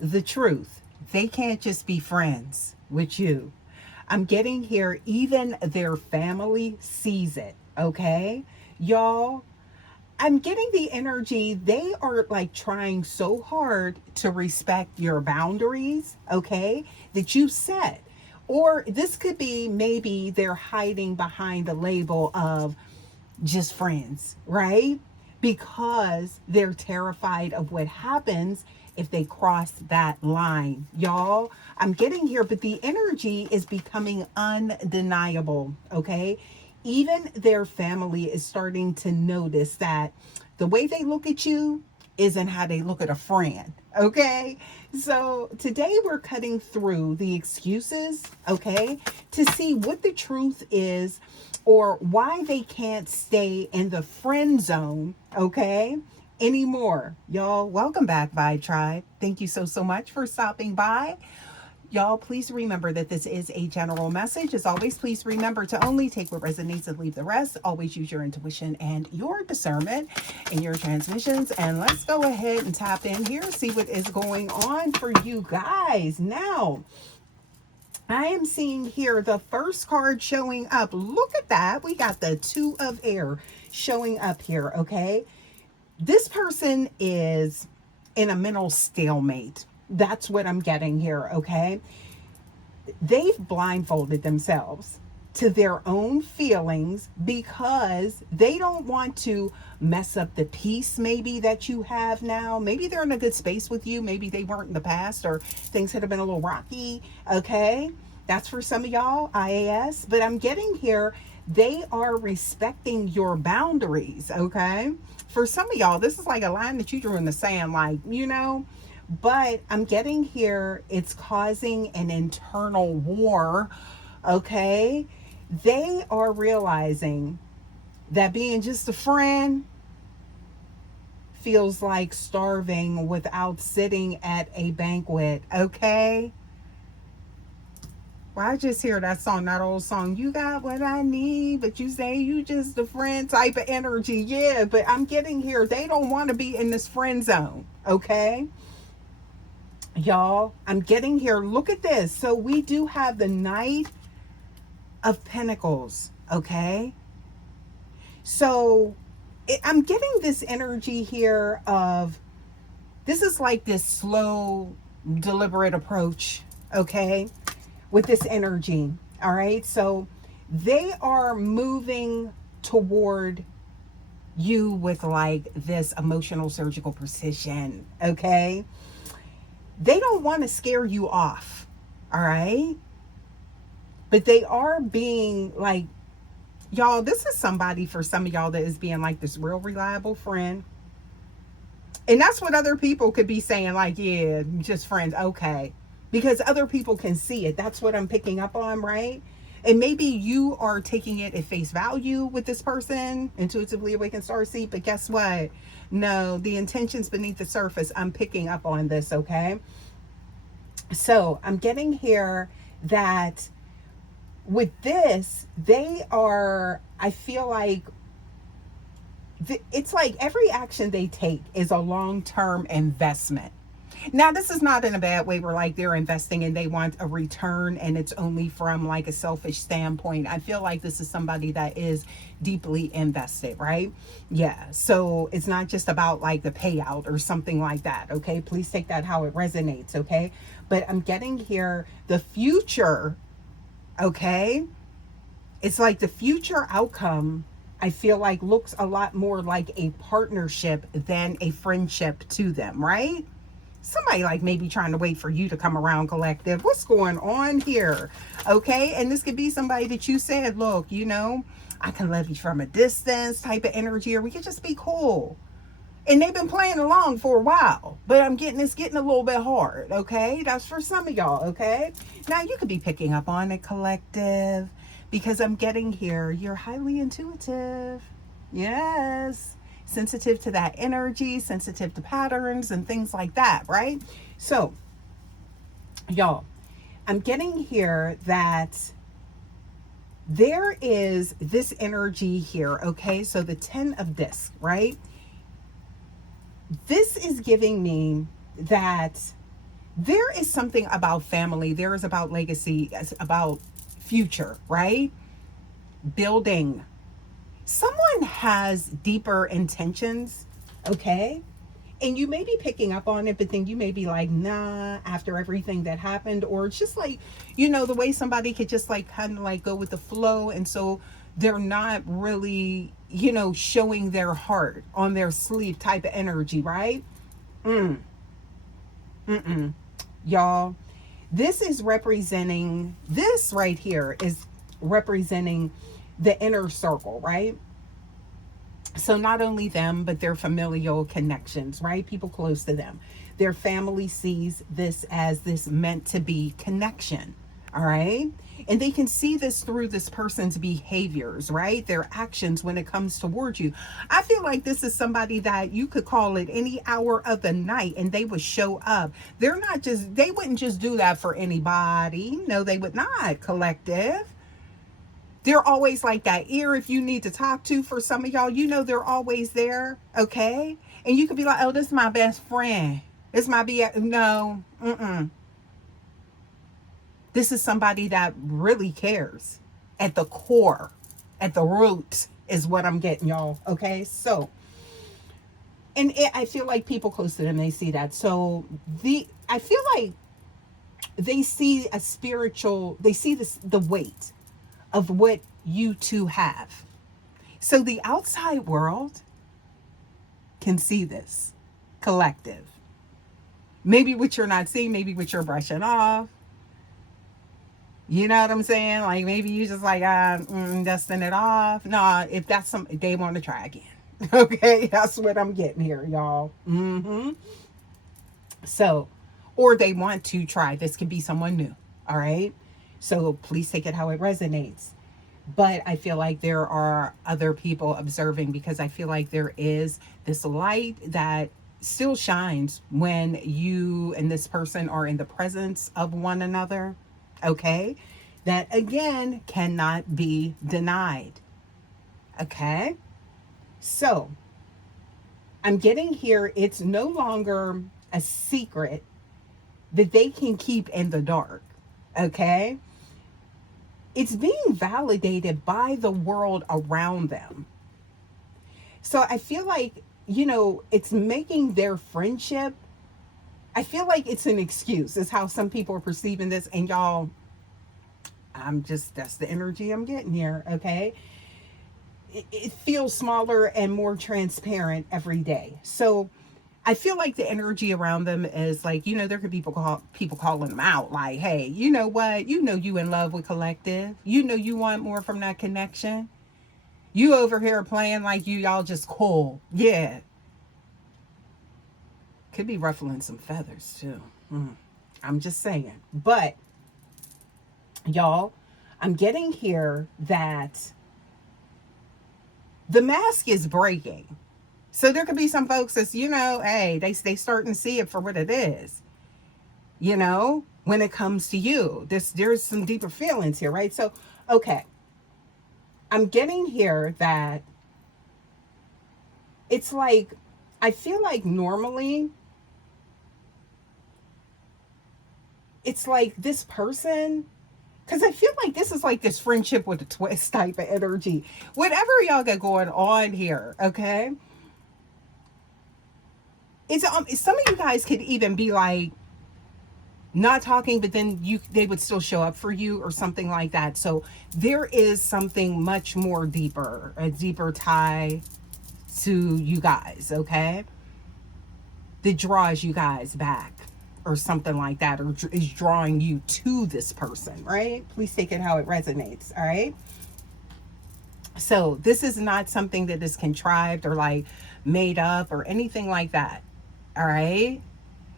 the truth. They can't just be friends with you. I'm getting here, even their family sees it, okay? Y'all, I'm getting the energy. They are like trying so hard to respect your boundaries, okay, that you set. Or this could be maybe they're hiding behind the label of just friends, right? Because they're terrified of what happens if they cross that line. Y'all, I'm getting here, but the energy is becoming undeniable, okay? Even their family is starting to notice that the way they look at you isn't how they look at a friend, okay? So today we're cutting through the excuses, okay, to see what the truth is or why they can't stay in the friend zone, okay, anymore. Y'all, welcome back, Vibe Tribe. Thank you so much for stopping by. Y'all, please remember that this is a general message. As always, please remember to only take what resonates and leave the rest. Always use your intuition and your discernment in your transmissions. And let's go ahead and tap in here, see what is going on for you guys. Now, I am seeing here the first card showing up. Look at that. We got the Two of Air showing up here, okay? This person is in a mental stalemate. That's what I'm getting here, okay? They've blindfolded themselves to their own feelings because they don't want to mess up the peace maybe that you have now. Maybe they're in a good space with you. Maybe they weren't in the past or things had been a little rocky, okay? That's for some of y'all, IAS. But I'm getting here, they are respecting your boundaries, okay? For some of y'all, this is like a line that you drew in the sand, like, you know, but I'm getting here, it's causing an internal war, okay? They are realizing that being just a friend feels like starving without sitting at a banquet, okay? Well, I just hear that song, that old song, you got what I need, but you say you just a friend type of energy. Yeah, but I'm getting here, they don't want to be in this friend zone, okay? Y'all, I'm getting here. Look at this. So we do have the Knight of Pentacles, okay? So I'm getting this energy here of this is like this slow, deliberate approach, okay, with this energy, all right? So they are moving toward you with like this emotional surgical precision, okay? They don't want to scare you off, all right? But they are being like, y'all, this is somebody for some of y'all that is being like this real reliable friend. And that's what other people could be saying, like, yeah, just friends, okay. Because other people can see it. That's what I'm picking up on, right? And maybe you are taking it at face value with this person, intuitively awakened starseed, but guess what? No, the intentions beneath the surface, I'm picking up on this, okay? So I'm getting here that with this, they are, I feel like, it's like every action they take is a long-term investment. Now, this is not in a bad way where like they're investing and they want a return and it's only from like a selfish standpoint. I feel like this is somebody that is deeply invested, right? Yeah. So it's not just about like the payout or something like that. Okay. Please take that how it resonates. Okay. But I'm getting here the future. Okay. It's like the future outcome, I feel like, looks a lot more like a partnership than a friendship to them, right? Somebody like maybe trying to wait for you to come around, collective. What's going on here? Okay. And this could be somebody that you said, look, you know, I can love you from a distance type of energy, or we could just be cool. And they've been playing along for a while, but I'm getting it's getting a little bit hard. Okay. That's for some of y'all. Okay. Now you could be picking up on it, collective, because I'm getting here, you're highly intuitive. Yes. Sensitive to that energy, sensitive to patterns and things like that, right? So, y'all, I'm getting here that there is this energy here, okay? So the 10 of discs, right? This is giving me that There is something about family. There is about legacy, about future, right? Building. Someone has deeper intentions, okay? And you may be picking up on it, but then you may be like, nah, after everything that happened. Or it's just like, the way somebody could just like kind of like go with the flow. And so they're not really, showing their heart on their sleeve type of energy, right? Y'all, this right here is representing the inner circle, right? So not only them, but their familial connections, right? People close to them. Their family sees this as this meant to be connection. All right. And they can see this through this person's behaviors, right? Their actions when it comes towards you. I feel like this is somebody that you could call at any hour of the night and they would show up. They wouldn't just do that for anybody. No, they would not, collective. They're always like that ear if you need to talk to. For some of y'all, they're always there, okay? And you could be like, oh, this is my best friend. This might be, no, This is somebody that really cares at the core, at the root is what I'm getting, y'all, okay? So, I feel like people close to them, they see that. So, I feel like they see the weight of what you two have. So the outside world can see this, collective. Maybe what you're not seeing, maybe what you're brushing off. You know what I'm saying? Like maybe you just like dusting it off. No, if that's they want to try again. Okay, that's what I'm getting here, y'all. So, or they want to try. This could be someone new. All right. So please take it how it resonates. But I feel like there are other people observing, because I feel like there is this light that still shines when you and this person are in the presence of one another. Okay. That again cannot be denied. Okay. So I'm getting here, it's no longer a secret that they can keep in the dark. Okay. It's being validated by the world around them. So I feel like, it's making their friendship, I feel like it's an excuse, is how some people are perceiving this. And y'all, that's the energy I'm getting here, okay? It feels smaller and more transparent every day. So I feel like the energy around them is like, there could be people calling them out like, hey, you know what? You in love with collective. You want more from that connection. You over here playing like y'all just cool. Yeah. Could be ruffling some feathers too. I'm just saying. But y'all, I'm getting here that the mask is breaking. So there could be some folks that's, hey, they starting to see it for what it is. When it comes to you, there's some deeper feelings here, right? So, okay. I'm getting here that it's like, I feel like normally it's like this person, because I feel like this is like this friendship with a twist type of energy. Whatever y'all got going on here, okay? It's some of you guys could even be like not talking, but then they would still show up for you or something like that. So there is something much more deeper, a deeper tie to you guys, okay? That draws you guys back or something like that, or is drawing you to this person, right? Please take it how it resonates, all right? So this is not something that is contrived or like made up or anything like that. All right.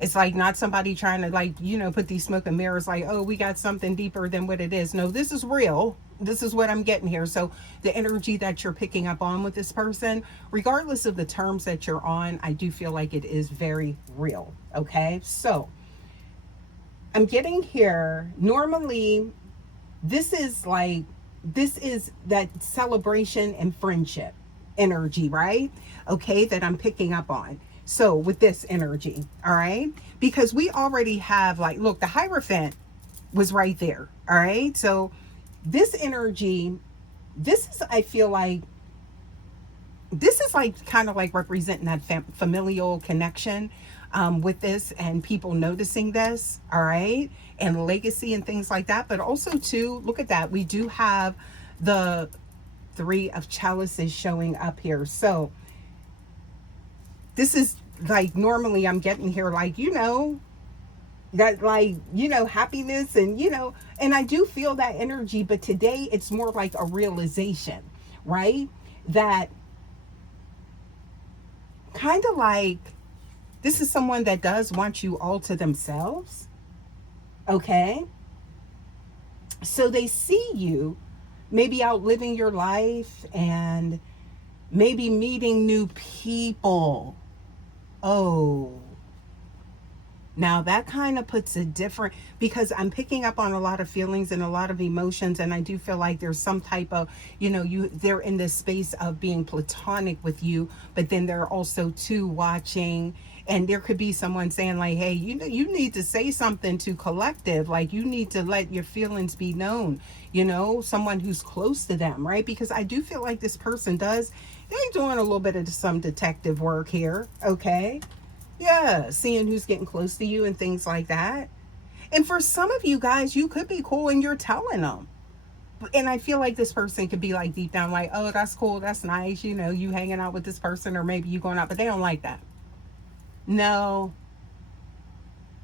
It's like not somebody trying to like, put these smoke and mirrors like, oh, we got something deeper than what it is. No, this is real. This is what I'm getting here. So the energy that you're picking up on with this person, regardless of the terms that you're on, I do feel like it is very real. Okay. So I'm getting here. Normally, this is that celebration and friendship energy, right? Okay. That I'm picking up on. So with this energy, all right, because we already have, like, look, the Hierophant was right there, all right. So this energy, this is, I feel like, this is like kind of like representing that familial connection, with this, and people noticing this, all right, and legacy and things like that. But also too, look at that, we do have the Three of Chalices showing up here. So this is like, normally I'm getting here, like, that, like, happiness, and and I do feel that energy, but today it's more like a realization, right? That kind of like, this is someone that does want you all to themselves, okay? So they see you maybe out living your life and maybe meeting new people. Oh, now that kind of puts a different, because I'm picking up on a lot of feelings and a lot of emotions, and I do feel like there's some type of, they're in this space of being platonic with you, but then they're also too watching, and there could be someone saying like, hey, you need to say something to collective, like you need to let your feelings be known, someone who's close to them, right? Because I do feel like this person they're doing a little bit of some detective work here, okay? Yeah, seeing who's getting close to you and things like that. And for some of you guys, you could be cool and you're telling them. And I feel like this person could be like deep down, like, oh, that's cool, that's nice, you hanging out with this person, or maybe you going out, but they don't like that. No,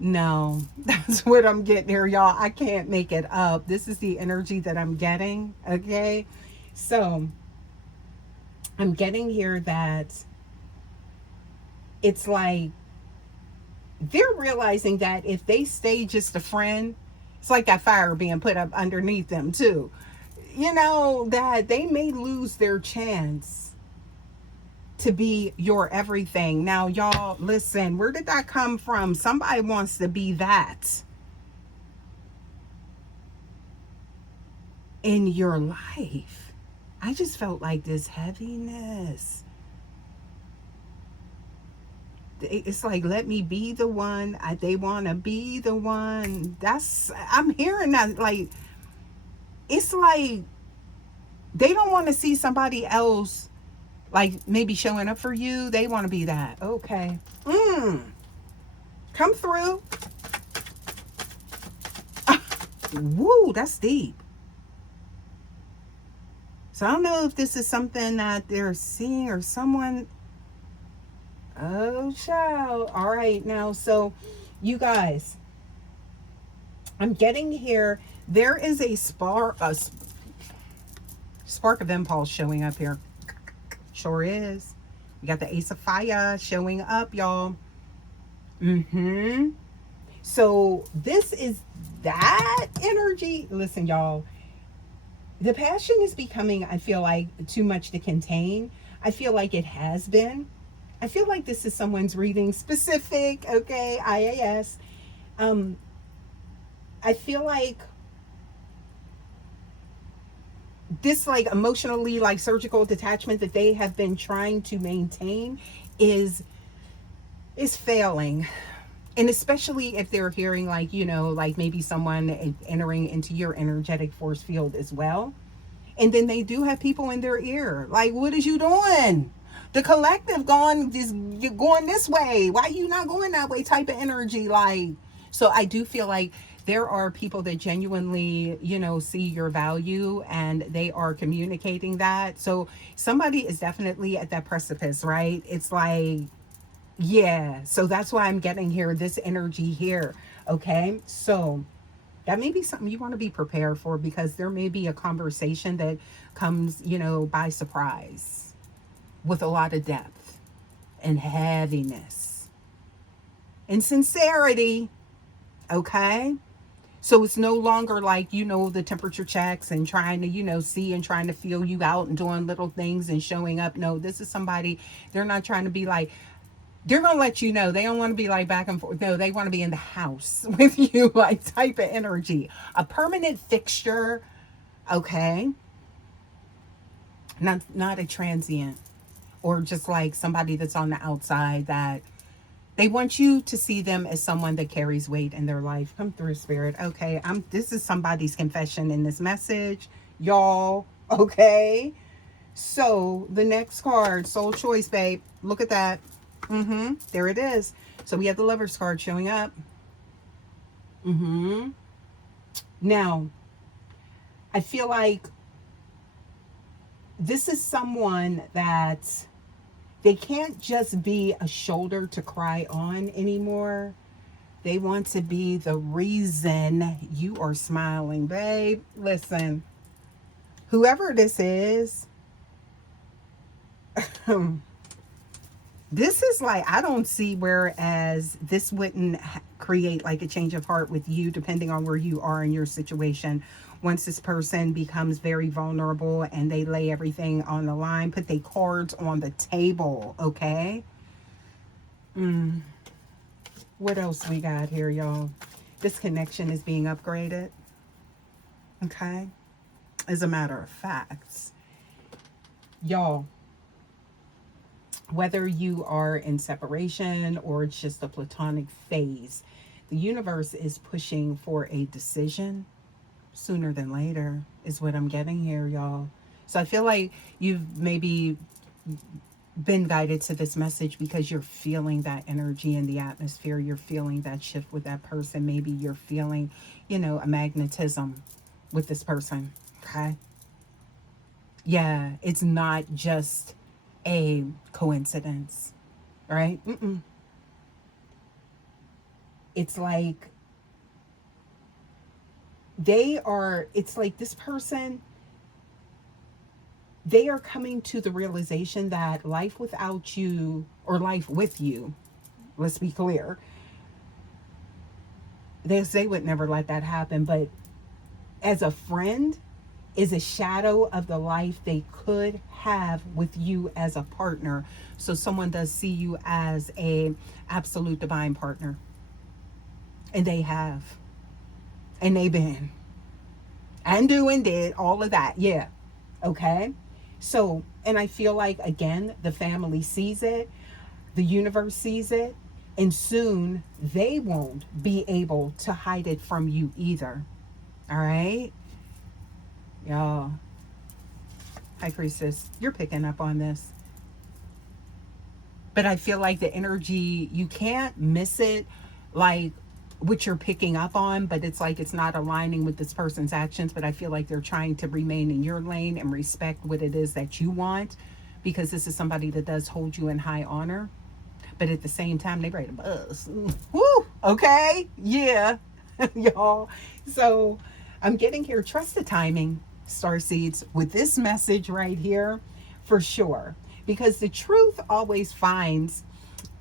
no, that's what I'm getting here, y'all. I can't make it up. This is the energy that I'm getting, okay? So I'm getting here that it's like, they're realizing that if they stay just a friend, it's like that fire being put up underneath them too. That they may lose their chance to be your everything. Now, y'all, listen, where did that come from? Somebody wants to be that in your life. I just felt like this heaviness. It's like, let me be the one. They want to be the one. I'm hearing that, like, it's like they don't want to see somebody else, like, maybe showing up for you. They want to be that. Okay. Come through. Woo, that's deep. So I don't know if this is something that they're seeing, or someone. Oh, child. All right. Now, so you guys, I'm getting here. There is a spark of impulse showing up here. Sure is. We got the Ace of Fire showing up, y'all. So this is that energy. Listen, y'all. The passion is becoming, I feel like, too much to contain. I feel like it has been. I feel like this is someone's reading specific, okay, IAS. I feel like this, like, emotionally, like, surgical detachment that they have been trying to maintain is failing. And especially if they're hearing, like, like maybe someone entering into your energetic force field as well. And then they do have people in their ear, like, what is you doing? The collective you're going this way. Why you not going that way? Type of energy. Like, so I do feel like there are people that genuinely, see your value, and they are communicating that. So somebody is definitely at that precipice, right? It's like, yeah. So that's why I'm getting here, this energy here. Okay. So that may be something you want to be prepared for, because there may be a conversation that comes, by surprise, with a lot of depth and heaviness and sincerity. Okay. So it's no longer like, the temperature checks and trying to, see and trying to feel you out and doing little things and showing up. No, this is somebody, they're not trying to be like, they're going to let you know. They don't want to be like back and forth. No, they want to be in the house with you, like, type of energy. A permanent fixture, okay? Not a transient. or just like somebody that's on the outside that they want you to see them as someone that carries weight in their life. Come through, Spirit. Okay, this is somebody's confession in this message, y'all. Okay. So the next card, soul choice, babe. Look at that. There it is. So we have the Lover's card showing up. Now, I feel like this is someone that they can't just be a shoulder to cry on anymore. They want to be the reason you are smiling, babe. Listen, whoever this is, this is like, I don't see whereas this wouldn't create like a change of heart with you, depending on where you are in your situation. Once this person becomes very vulnerable and they lay everything on the line, put their cards on the table, okay? What else we got here, y'all? This connection is being upgraded, okay? As a matter of fact, y'all, whether you are in separation or it's just a platonic phase, the universe is pushing for a decision sooner than later, is what I'm getting here, y'all. So I feel like you've maybe been guided to this message because you're feeling that energy in the atmosphere. You're feeling that shift with that person. Maybe you're feeling, a magnetism with this person, okay? Yeah, it's not just a coincidence, right? It's like it's like this person, they are coming to the realization that life without you, or life with you, let's be clear, they would never let that happen. But as a friend, is a shadow of the life they could have with you as a partner. So someone does see you as a absolute divine partner. And they have. And they've been. And do and did all of that. Yeah. Okay. So, and I feel like, again, the family sees it. The universe sees it. And soon they won't be able to hide it from you either. All right. Y'all, High Priestess, you're picking up on this. But I feel like the energy, you can't miss it, like what you're picking up on, but it's like it's not aligning with this person's actions. But I feel like they're trying to remain in your lane and respect what it is that you want, because this is somebody that does hold you in high honor. But at the same time, they ready to buzz. Woo! Okay? Yeah. Y'all. So I'm getting here. Trust the timing, starseeds, with this message right here, for sure, because the truth always finds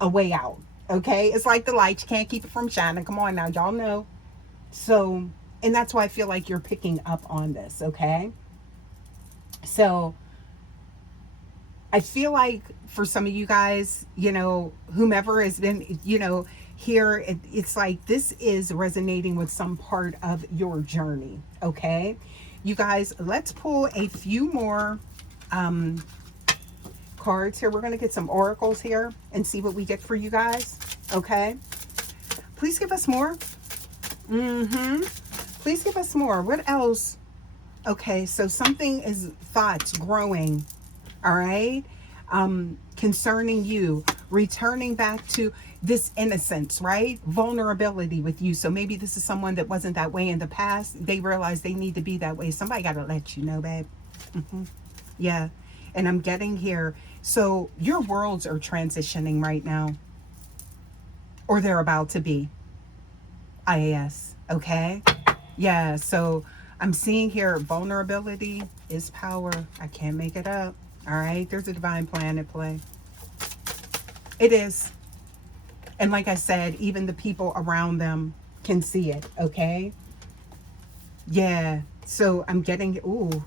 a way out. Okay, it's like the light, you can't keep it from shining. Come on now, y'all know. So, and that's why I feel like you're picking up on this. Okay, so I feel like for some of you guys, whomever has been, here, it's like this is resonating with some part of your journey. Okay, you guys, let's pull a few more cards here. We're going to get some oracles here and see what we get for you guys. Okay, please give us more. Please give us more. What else? Okay, so something is thoughts growing. All right, concerning you, returning back to this innocence, right? Vulnerability with you. So maybe this is someone that wasn't that way in the past. They realize they need to be that way. Somebody got to let you know, babe. Yeah. And I'm getting here. So your worlds are transitioning right now, or they're about to be. IAS. Okay. Yeah. So I'm seeing here, vulnerability is power. I can't make it up. All right. There's a divine plan at play. It is. And like I said, even the people around them can see it. Okay. Yeah. So I'm getting, ooh,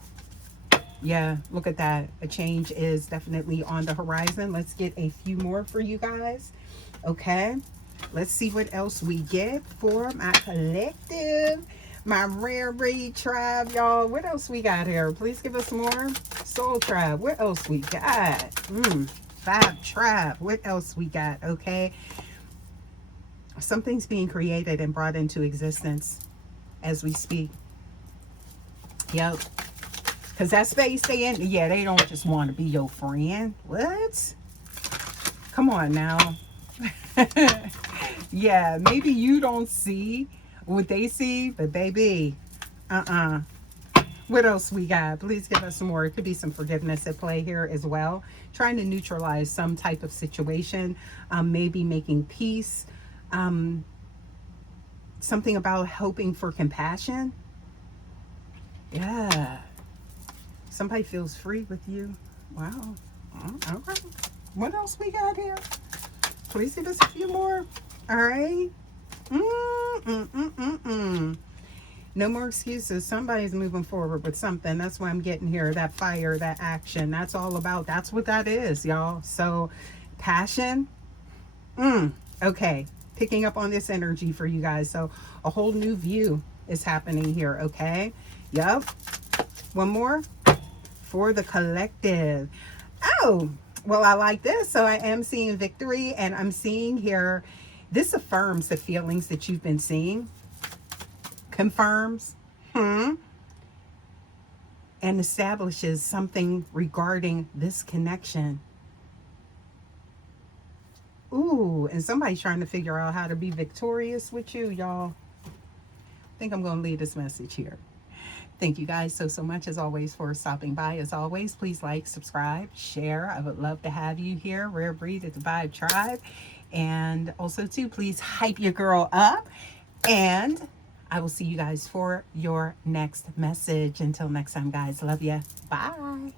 yeah, look at that. A change is definitely on the horizon. Let's get a few more for you guys. Okay. Let's see what else we get for my collective. My rare breed tribe, y'all. What else we got here? Please give us more. Soul tribe. What else we got? Five tribe. What else we got? Okay. Something's being created and brought into existence as we speak. Yep. Because that space they in, yeah, they don't just want to be your friend. What? Come on now. Yeah, maybe you don't see what they see, but baby, what else we got? Please give us some more. It could be some forgiveness at play here as well. Trying to neutralize some type of situation, maybe making peace. Something about hoping for compassion. Yeah. Somebody feels free with you. Wow. Okay. What else we got here? Please give us a few more. All right. No more excuses. Somebody's moving forward with something. That's why I'm getting here. That fire, that action. That's all about. That's what that is, y'all. So, passion. Okay. Picking up on this energy for you guys. So, a whole new view is happening here. Okay. Yep. One more for the collective. Oh, well, I like this. So I am seeing victory, and I'm seeing here, this affirms the feelings that you've been seeing. Confirms. And establishes something regarding this connection. Ooh, and somebody's trying to figure out how to be victorious with you, y'all. I think I'm going to leave this message here. Thank you guys so much as always for stopping by. As always, please like, subscribe, share. I would love to have you here. Rare Breed at the Vibe Tribe. And also too, please hype your girl up. And I will see you guys for your next message. Until next time, guys. Love ya. Bye.